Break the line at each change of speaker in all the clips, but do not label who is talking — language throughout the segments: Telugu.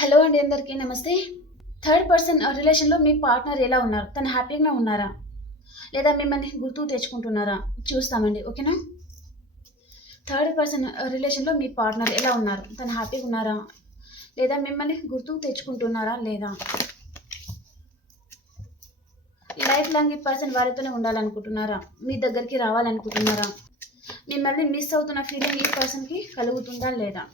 హలో అండి అందరికీ నమస్తే. థర్డ్ పర్సన్ రిలేషన్లో మీ పార్ట్నర్ ఎలా ఉన్నారు? తను హ్యాపీగా ఉన్నారా? లేదా మిమ్మల్ని గుర్తు తెచ్చుకుంటున్నారా? చూస్తామండి ఓకేనా? థర్డ్ పర్సన్ రిలేషన్లో మీ పార్ట్నర్ ఎలా ఉన్నారు? తను హ్యాపీగా ఉన్నారా? లేదా మిమ్మల్ని గుర్తు తెచ్చుకుంటున్నారా లేదా? లైఫ్ లాంగ్ ఈ పర్సన్ వారితోనే ఉండాలనుకుంటున్నారా? మీ దగ్గరికి రావాలనుకుంటున్నారా? మిమ్మల్ని మిస్ అవుతున్న ఫీలింగ్ ఈ పర్సన్కి కలుగుతుందా లేదా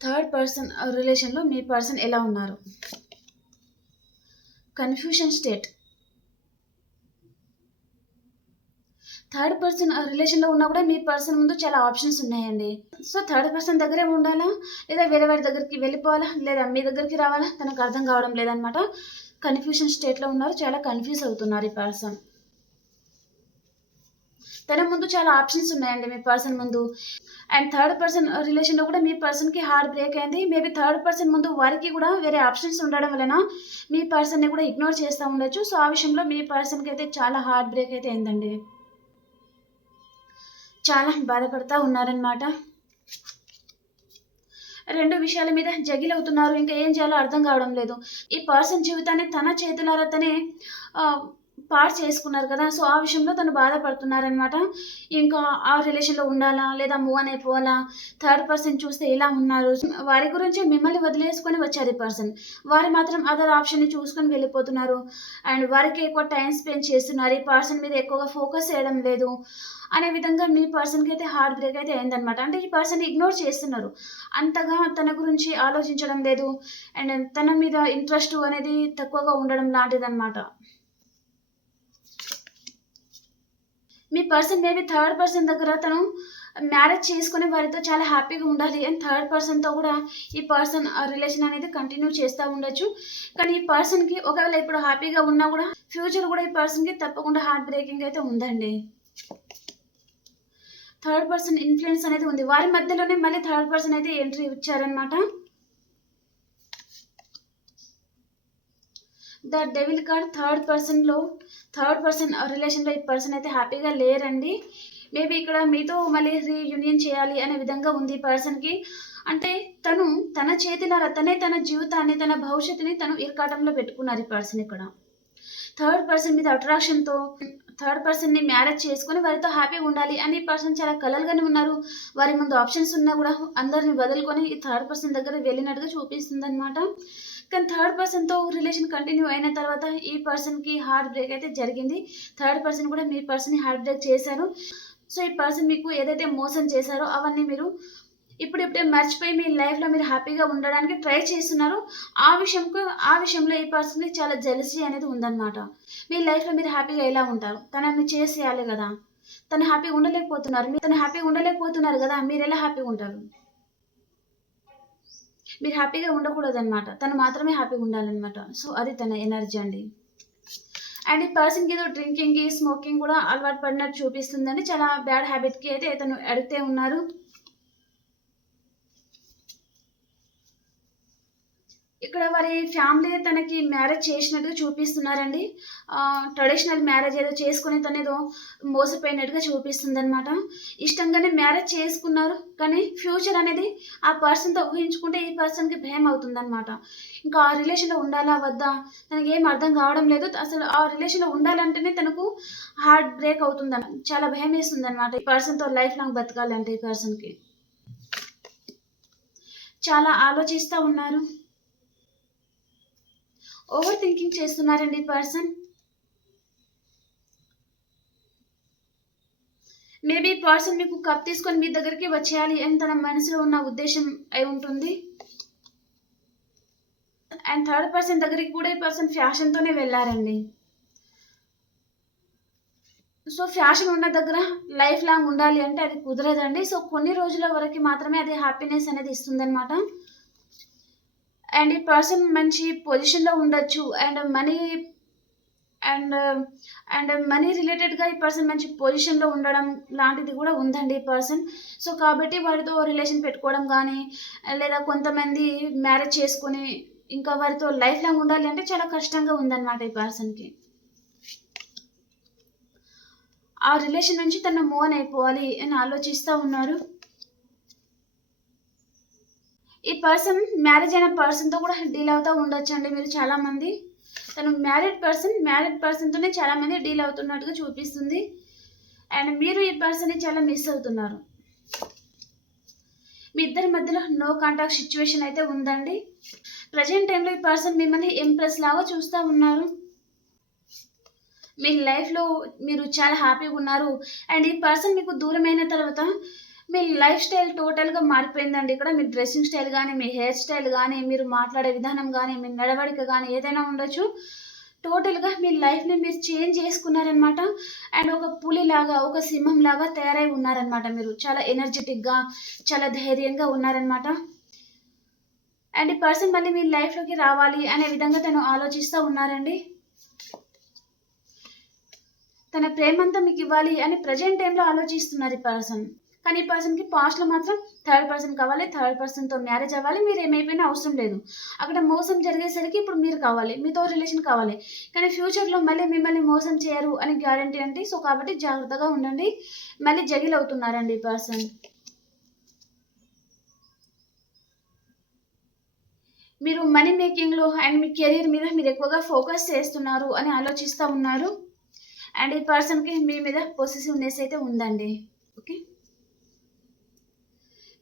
థర్డ్ పర్సన్ రిలేషన్లో మీ పర్సన్ ఎలా ఉన్నారు? కన్ఫ్యూషన్ స్టేట్ థర్డ్ పర్సన్ రిలేషన్లో ఉన్నా కూడా మీ పర్సన్ ముందు చాలా ఆప్షన్స్ ఉన్నాయండి. సో థర్డ్ పర్సన్ దగ్గరే ఉండాలా? లేదా వేరే వారి దగ్గరికి వెళ్ళిపోవాలా? లేదా మీ దగ్గరికి రావాలా? తనకు అర్థం కావడం లేదనమాట కన్ఫ్యూషన్ స్టేట్లో ఉన్నారు. చాలా కన్ఫ్యూజ్ అవుతున్నారు ఈ పర్సన్ తన ముందు చాలా ఆప్షన్స్ ఉన్నాయండి మీ పర్సన్ ముందు. అండ్ థర్డ్ పర్సన్ రిలేషన్లో కూడా మీ పర్సన్కి హార్ట్ బ్రేక్ అయింది. మేబీ థర్డ్ పర్సన్ ముందు వారికి కూడా వేరే ఆప్షన్స్ ఉండడం వలన మీ పర్సన్ని కూడా ఇగ్నోర్ చేస్తూ ఉండొచ్చు. సో ఆ విషయంలో మీ పర్సన్కి అయితే చాలా హార్ట్ బ్రేక్ అయితే అయిందండి. చాలా బాధపడతా ఉన్నారనమాట రెండు విషయాల మీద జగిల్ అవుతున్నారు. ఇంకా ఏం చేయాలో అర్థం కావడం లేదు. ఈ పర్సన్ జీవితాన్ని తన చేతులారా తనే పాడు చేసుకున్నారు కదా. సో ఆ విషయంలో తను బాధపడుతున్నారనమాట ఇంకా ఆ రిలేషన్లో ఉండాలా? లేదా మూవ్ అని అయిపోవాలా? థర్డ్ పర్సన్ చూస్తే ఇలా ఉన్నారు? వారి గురించి మిమ్మల్ని వదిలేసుకొని వచ్చారు ఈ పర్సన్ వారు మాత్రం అదర్ ఆప్షన్ని చూసుకొని వెళ్ళిపోతున్నారు. అండ్ వారికి ఎక్కువ టైం స్పెండ్ చేస్తున్నారు. ఈ పర్సన్ మీద ఎక్కువగా ఫోకస్ చేయడం లేదు. అనే విధంగా మీ పర్సన్కి అయితే హార్ట్ బ్రేక్ అయితే అయిందనమాట అంటే ఈ పర్సన్ ఇగ్నోర్ చేస్తున్నారు. అంతగా తన గురించి ఆలోచించడం లేదు. అండ్ తన మీద ఇంట్రెస్ట్ అనేది తక్కువగా ఉండడం లాంటిదనమాట మీ పర్సన్ మేబీ థర్డ్ పర్సన్ దగ్గర తను మ్యారేజ్ చేసుకుని వారితో చాలా హ్యాపీగా ఉండాలి. అండ్ థర్డ్ పర్సన్తో కూడా ఈ పర్సన్ రిలేషన్ అనేది కంటిన్యూ చేస్తూ ఉండొచ్చు. కానీ ఈ పర్సన్కి ఒకవేళ ఇప్పుడు హ్యాపీగా ఉన్నా కూడా ఫ్యూచర్ కూడా ఈ పర్సన్కి తప్పకుండా హార్ట్ బ్రేకింగ్ అయితే ఉందండి. థర్డ్ పర్సన్ ఇన్ఫ్లుయెన్స్ అనేది ఉంది. వారి మధ్యలోనే మళ్ళీ థర్డ్ పర్సన్ అయితే ఎంట్రీ ఇచ్చారనమాట ద డెవిల్ కార్డ్ థర్డ్ పర్సన్లో థర్డ్ పర్సన్ రిలేషన్లో ఈ పర్సన్ అయితే హ్యాపీగా లేరండి. మేబీ ఇక్కడ మీతో మళ్ళీ రీయూనియన్ చేయాలి అనే విధంగా ఉంది ఈ పర్సన్కి. అంటే తను తన చేతిలారా తనే తన జీవితాన్ని తన భవిష్యత్తుని తను ఇరకాటంలో పెట్టుకున్నారు ఈ పర్సన్ ఇక్కడ. థర్డ్ పర్సన్ మీద అట్రాక్షన్తో థర్డ్ పర్సన్ని మ్యారేజ్ చేసుకుని వారితో హ్యాపీగా ఉండాలి అని ఈ పర్సన్ చాలా కలలుగానే ఉన్నారు. వారి ముందు ఆప్షన్స్ ఉన్నా కూడా అందరిని వదులుకొని ఈ థర్డ్ పర్సన్ దగ్గర వెళ్ళినట్టుగా చూపిస్తుంది అనమాట కానీ థర్డ్ పర్సన్తో రిలేషన్ కంటిన్యూ అయిన తర్వాత ఈ పర్సన్కి హార్ట్ బ్రేక్ అయితే జరిగింది. థర్డ్ పర్సన్ కూడా మీ పర్సన్ హార్ట్ బ్రేక్ చేశారు. సో ఈ పర్సన్ మీకు ఏదైతే మోసం చేశారో అవన్నీ మీరు ఇప్పుడిప్పుడే మర్చిపోయి మీ లైఫ్లో మీరు హ్యాపీగా ఉండడానికి ట్రై చేస్తున్నారు. ఆ విషయంకు ఆ విషయంలో ఈ పర్సన్కి చాలా జెలసీ అనేది ఉందన్నమాట. మీ లైఫ్లో మీరు హ్యాపీగా ఎలా ఉంటారు? తనని చేసేయాలి కదా. తను హ్యాపీగా ఉండలేకపోతున్నారు. మీరు తను హ్యాపీగా ఉండలేకపోతున్నారు కదా. మీరు ఎలా హ్యాపీగా ఉంటారు? మీరు హ్యాపీగా ఉండకూడదు అనమాట తను మాత్రమే హ్యాపీగా ఉండాలన్నమాట. సో అది తన ఎనర్జీ అండి. అండ్ ఈ పర్సన్కి ఏదో డ్రింకింగ్ స్మోకింగ్ కూడా అలవాటు పడినట్టు చూపిస్తుందండి. చాలా బ్యాడ్ హ్యాబిట్కి అయితే తను అడిగితే ఉన్నారు. ఇక్కడ వారి ఫ్యామిలీ తనకి మ్యారేజ్ చేసినట్టుగా చూపిస్తున్నారండి. ట్రెడిషనల్ మ్యారేజ్ ఏదో చేసుకుని తను ఏదో మోసపోయినట్టుగా చూపిస్తుంది అనమాట ఇష్టంగానే మ్యారేజ్ చేసుకున్నారు కానీ ఫ్యూచర్ అనేది ఆ పర్సన్తో ఊహించుకుంటే ఈ పర్సన్కి భయం అవుతుందనమాట ఇంకా ఆ రిలేషన్లో ఉండాలా వద్దా? తనకి ఏం అర్థం కావడం లేదు. అసలు ఆ రిలేషన్లో ఉండాలంటేనే తనకు హార్ట్ బ్రేక్ అవుతుందని చాలా భయం వేస్తుంది అనమాట ఈ పర్సన్తో లైఫ్ లాంగ్ బతకాలంటే ఈ పర్సన్కి చాలా ఆలోచిస్తూ ఉన్నారు. ఓవర్ థింకింగ్ చేస్తున్నారండి పర్సన్ మేబీ పర్సన్ మీకు కప్ తీసుకొని మీ దగ్గరికి వచ్చేయాలి అని తన మనసులో ఉన్న ఉద్దేశం అయి ఉంటుంది. అండ్ థర్డ్ పర్సన్ దగ్గరికి కూడా ఈ పర్సన్ ఫ్యాషన్తోనే వెళ్ళారండి. సో ఫ్యాషన్ ఉన్న దగ్గర లైఫ్ లాంగ్ ఉండాలి అంటే అది కుదరదండి. సో కొన్ని రోజుల వరకు మాత్రమే అది హ్యాపీనెస్ అనేది ఇస్తుందన్నమాట. అండ్ ఈ పర్సన్ మంచి పొజిషన్లో ఉండొచ్చు. And money and and money రిలేటెడ్గా ఈ పర్సన్ మంచి పొజిషన్లో ఉండడం లాంటిది కూడా ఉందండి ఈ పర్సన్. సో కాబట్టి వారితో రిలేషన్ పెట్టుకోవడం కానీ లేదా కొంతమంది మ్యారేజ్ చేసుకొని ఇంకా వారితో లైఫ్ లాంగ్ ఉండాలి అంటే చాలా కష్టంగా ఉందన్నమాట ఈ పర్సన్కి. ఆ రిలేషన్ నుంచి తను మోన్ అయిపోవాలి అని ఆలోచిస్తూ ఉన్నారు. ఈ పర్సన్ మ్యారేజ్ అయిన పర్సన్తో కూడా డీల్ అవుతూ ఉండొచ్చు అండి మీరు చాలామంది. తను మ్యారీడ్ పర్సన్ మ్యారీడ్ పర్సన్తోనే చాలామంది డీల్ అవుతున్నట్టుగా చూపిస్తుంది. అండ్ మీరు ఈ పర్సన్ని చాలా మిస్ అవుతున్నారు. మీ ఇద్దరి మధ్యలో నో కాంటాక్ట్ సిచ్యువేషన్ అయితే ఉందండి. ప్రజెంట్ టైంలో ఈ పర్సన్ మిమ్మల్ని ఎంప్రెస్ లాగా చూస్తూ ఉన్నారు. మీ లైఫ్లో మీరు చాలా హ్యాపీగా ఉన్నారు. అండ్ ఈ పర్సన్ మీకు దూరమైన తర్వాత మీ లైఫ్ స్టైల్ టోటల్గా మారిపోయిందండి. ఇక్కడ మీ డ్రెస్సింగ్ స్టైల్ కానీ మీ హెయిర్ స్టైల్ కానీ మీరు మాట్లాడే విధానం కానీ మీ నడవడిక కానీ ఏదైనా ఉండొచ్చు. టోటల్గా మీ లైఫ్ని మీరు చేంజ్ చేసుకున్నారనమాట అండ్ ఒక పులిలాగా ఒక సింహం లాగా తయారై ఉన్నారనమాట మీరు. చాలా ఎనర్జెటిక్గా చాలా ధైర్యంగా ఉన్నారనమాట అండ్ ఈ పర్సన్ మళ్ళీ మీ లైఫ్లోకి రావాలి అనే విధంగా తను ఆలోచిస్తూ ఉన్నారండి. తన ప్రేమంతా మీకు ఇవ్వాలి అని ప్రజెంట్ టైంలో ఆలోచిస్తున్నారు ఈ పర్సన్ కానీ ఈ పర్సన్కి పాస్ట్లో మాత్రం థర్డ్ పర్సన్ కావాలి థర్డ్ పర్సన్తో మ్యారేజ్ అవ్వాలి మీరు ఏమైపోయినా అవసరం లేదు. అక్కడ మోసం జరిగేసరికి ఇప్పుడు మీరు కావాలి మీతో రిలేషన్ కావాలి. కానీ ఫ్యూచర్లో మళ్ళీ మిమ్మల్ని మోసం చేయరు అని గ్యారంటీ అంటే సో కాబట్టి జాగ్రత్తగా ఉండండి. మళ్ళీ జగిల్ అవుతున్నారండి ఈ పర్సన్ మీరు మనీ మేకింగ్లో అండ్ మీ కెరీర్ మీద మీరు ఎక్కువగా ఫోకస్ చేస్తున్నారు అని ఆలోచిస్తూ ఉన్నారు. అండ్ ఈ పర్సన్కి మీ మీద పొసిసివ్నెస్ అయితే ఉందండి. ఓకే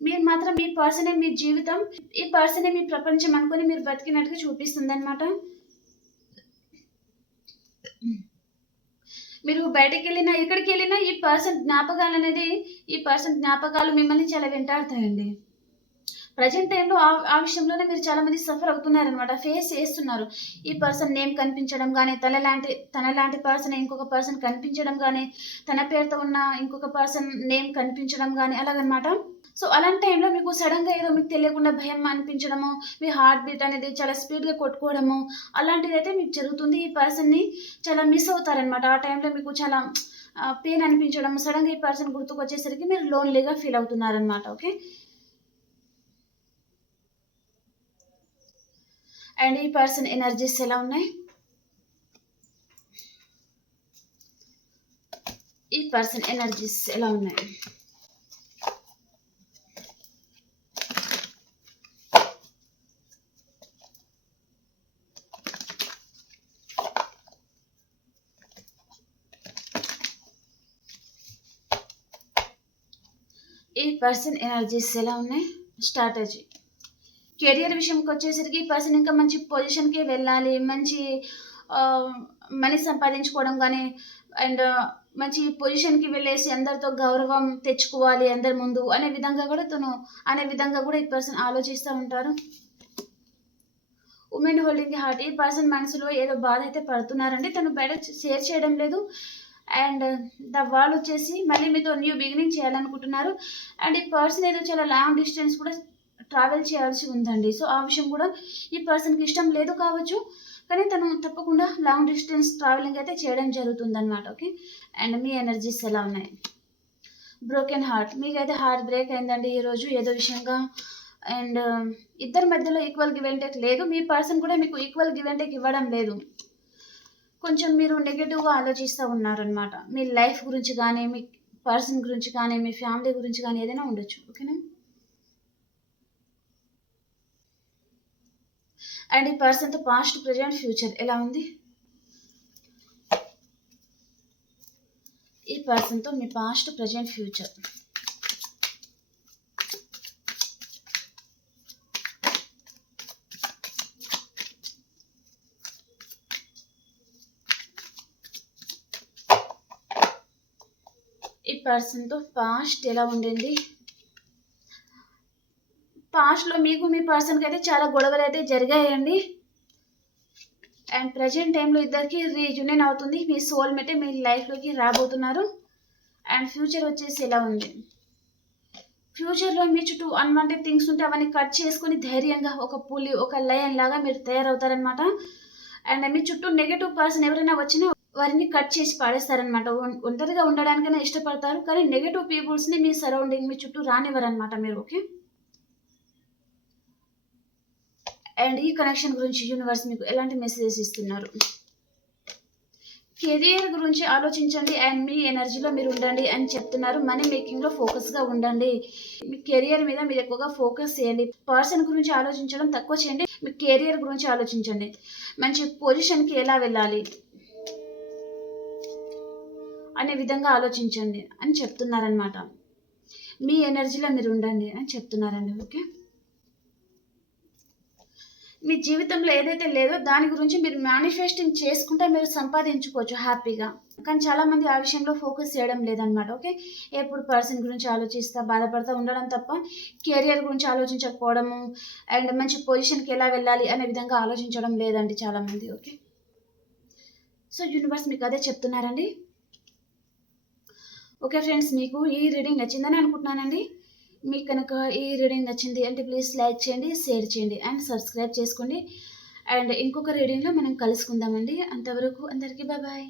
మీరు మాత్రం మీ పర్సనే మీ జీవితం ఈ పర్సనే మీ ప్రపంచం అనుకొని మీరు బతికినట్టుగా చూపిస్తుంది అనమాట మీరు బయటకు వెళ్ళినా ఎక్కడికి వెళ్ళినా ఈ పర్సన్ జ్ఞాపకాలు అనేది ఈ పర్సన్ జ్ఞాపకాలు మిమ్మల్ని చాలా వెంటాడుతాయండి. ప్రజెంట్ టైంలో ఆ విషయంలోనే మీరు చాలా మంది సఫర్ అవుతున్నారనమాట ఫేస్ చేస్తున్నారు. ఈ పర్సన్ నేమ్ కనిపించడం కానీ తన లాంటి తన లాంటి పర్సన్ ఇంకొక పర్సన్ కనిపించడం కానీ తన పేరుతో ఉన్న ఇంకొక పర్సన్ నేమ్ కనిపించడం కానీ అలాగనమాట. సో అలాంటి టైంలో మీకు సడన్గా ఏదో మీకు తెలియకుండా భయం అనిపించడము మీ హార్ట్ బీట్ అనేది చాలా స్పీడ్గా కొట్టుకోవడము అలాంటిది అయితే మీకు జరుగుతుంది. ఈ పర్సన్ని చాలా మిస్ అవుతారనమాట ఆ టైంలో మీకు చాలా పెయిన్ అనిపించడం సడన్గా ఈ పర్సన్ గుర్తుకు వచ్చేసరికి మీరు లోన్లీగా ఫీల్ అవుతున్నారనమాట ఓకే అండ్ ఈ పర్సన్ ఎనర్జీస్ ఎలా ఉన్నాయి? ఈ పర్సన్ ఎనర్జీస్ ఎలా ఉన్నాయి ఈ పర్సన్ ఎనర్జీస్ ఎలా ఉన్నాయి స్ట్రాటజీ కెరియర్ విషయంకి వచ్చేసరికి ఈ పర్సన్ ఇంకా మంచి పొజిషన్కి వెళ్ళాలి మంచి మనీ సంపాదించుకోవడం కానీ అండ్ మంచి పొజిషన్కి వెళ్ళేసి అందరితో గౌరవం తెచ్చుకోవాలి అందరి ముందు అనే విధంగా కూడా తను అనే విధంగా కూడా ఈ పర్సన్ ఆలోచిస్తూ ఉంటారు. ఉమెన్ హోల్డింగ్ హార్ట్ ఈ పర్సన్ మనసులో ఏదో బాధ అయితే పడుతున్నారండి తను బయట షేర్ చేయడం లేదు. అండ్ ద వాళ్ళు వచ్చేసి మళ్ళీ మీతో న్యూ బిగినింగ్ చేయాలనుకుంటున్నారు. అండ్ ఈ పర్సన్ ఏదో చాలా లాంగ్ డిస్టెన్స్ కూడా ట్రావెల్ చేయాల్సి ఉందండి. సో ఆ విషయం కూడా ఈ పర్సన్కి ఇష్టం లేదు కావచ్చు. కానీ తను తప్పకుండా లాంగ్ డిస్టెన్స్ ట్రావెలింగ్ అయితే చేయడం జరుగుతుంది అనమాట ఓకే? అండ్ మీ ఎనర్జీస్ ఎలా ఉన్నాయి? Broken heart. మీకైతే హార్ట్ బ్రేక్ అయిందండి ఈరోజు ఏదో విషయంగా. అండ్ ఇద్దరి మధ్యలో ఈక్వల్ గివ్ అండ్ టేక్ లేదు. మీ పర్సన్ కూడా మీకు ఈక్వల్ గివ్ అండ్ టేక్ ఇవ్వడం లేదు. కొంచెం మీరు నెగిటివ్గా ఆలోచిస్తూ ఉన్నారనమాట మీ లైఫ్ గురించి కానీ మీ పర్సన్ గురించి కానీ మీ ఫ్యామిలీ గురించి కానీ ఏదైనా ఉండొచ్చు. ఓకేనా అండ్ ఈ పర్సన్తో పాస్ట్ ప్రజెంట్ ఫ్యూచర్ ఎలా ఉంది? ఈ పర్సన్తో మీ పాస్ట్ ప్రజెంట్ ఫ్యూచర్ ఈ పర్సన్తో పాస్ట్ ఎలా ఉండింది? పాస్ట్లో మీకు మీ పర్సన్కి అయితే చాలా గొడవలు అయితే జరిగాయండి. అండ్ ప్రజెంట్ టైంలో ఇద్దరికి రీజునియన్ అవుతుంది. మీ సోల్మేట్ మీ లైఫ్లోకి రాబోతున్నారు. అండ్ ఫ్యూచర్ వచ్చేసి ఎలా ఉంది? ఫ్యూచర్లో మీ చుట్టూ అన్వాంటెడ్ థింగ్స్ ఉంటే అవన్నీ కట్ చేసుకొని ధైర్యంగా ఒక పులి ఒక లయన్ లాగా మీరు తయారవుతారనమాట అండ్ మీ చుట్టూ నెగిటివ్ పర్సన్ ఎవరైనా వచ్చినా వారిని కట్ చేసి పాడేస్తారనమాట ఒంటరిగా ఉండడానికైనా ఇష్టపడతారు కానీ నెగటివ్ పీపుల్స్ని మీ సరౌండింగ్ మీ చుట్టూ రానివ్వరనమాట మీరు ఓకే అండ్ ఈ కనెక్షన్ గురించి యూనివర్స్ మీకు ఎలాంటి మెసేజెస్ ఇస్తున్నారు? కెరియర్ గురించి ఆలోచించండి అండ్ మీ ఎనర్జీలో మీరు ఉండండి అని చెప్తున్నారు. మనీ మేకింగ్లో ఫోకస్గా ఉండండి. మీ కెరియర్ మీద మీరు ఎక్కువగా ఫోకస్ చేయండి. పర్సన్ గురించి ఆలోచించడం తక్కువ చేయండి. మీ కెరియర్ గురించి ఆలోచించండి. మంచి పొజిషన్కి ఎలా వెళ్ళాలి? అనే విధంగా ఆలోచించండి అని చెప్తున్నారనమాట మీ ఎనర్జీలో మీరు ఉండండి అని చెప్తున్నారండి ఓకే? మీ జీవితంలో ఏదైతే లేదో దాని గురించి మీరు మేనిఫెస్టింగ్ చేసుకుంటే మీరు సంపాదించుకోవచ్చు హ్యాపీగా. కానీ చాలా మంది ఆ విషయంలో ఫోకస్ చేయడం లేదనమాట ఓకే? ఎప్పుడు పర్సన్ గురించి ఆలోచిస్తా బాధపడతా ఉండడం తప్ప కెరియర్ గురించి ఆలోచించకపోవడము అండ్ మంచి పొజిషన్కి ఎలా వెళ్ళాలి అనే విధంగా ఆలోచించడం లేదండి చాలామంది ఓకే? సో యూనివర్స్ మీకు అదే చెప్తున్నారండి. ఓకే ఫ్రెండ్స్ మీకు ఈ రీడింగ్ నచ్చిందని అనుకుంటున్నానండి. మీకు కనుక ఈ రీడింగ్ నచ్చింది అంటే ప్లీజ్ లైక్ చేయండి షేర్ చేయండి అండ్ సబ్స్క్రైబ్ చేసుకోండి. అండ్ ఇంకొక రీడింగ్లో మనం కలుసుకుందామండి. అంతవరకు అందరికీ బాయ్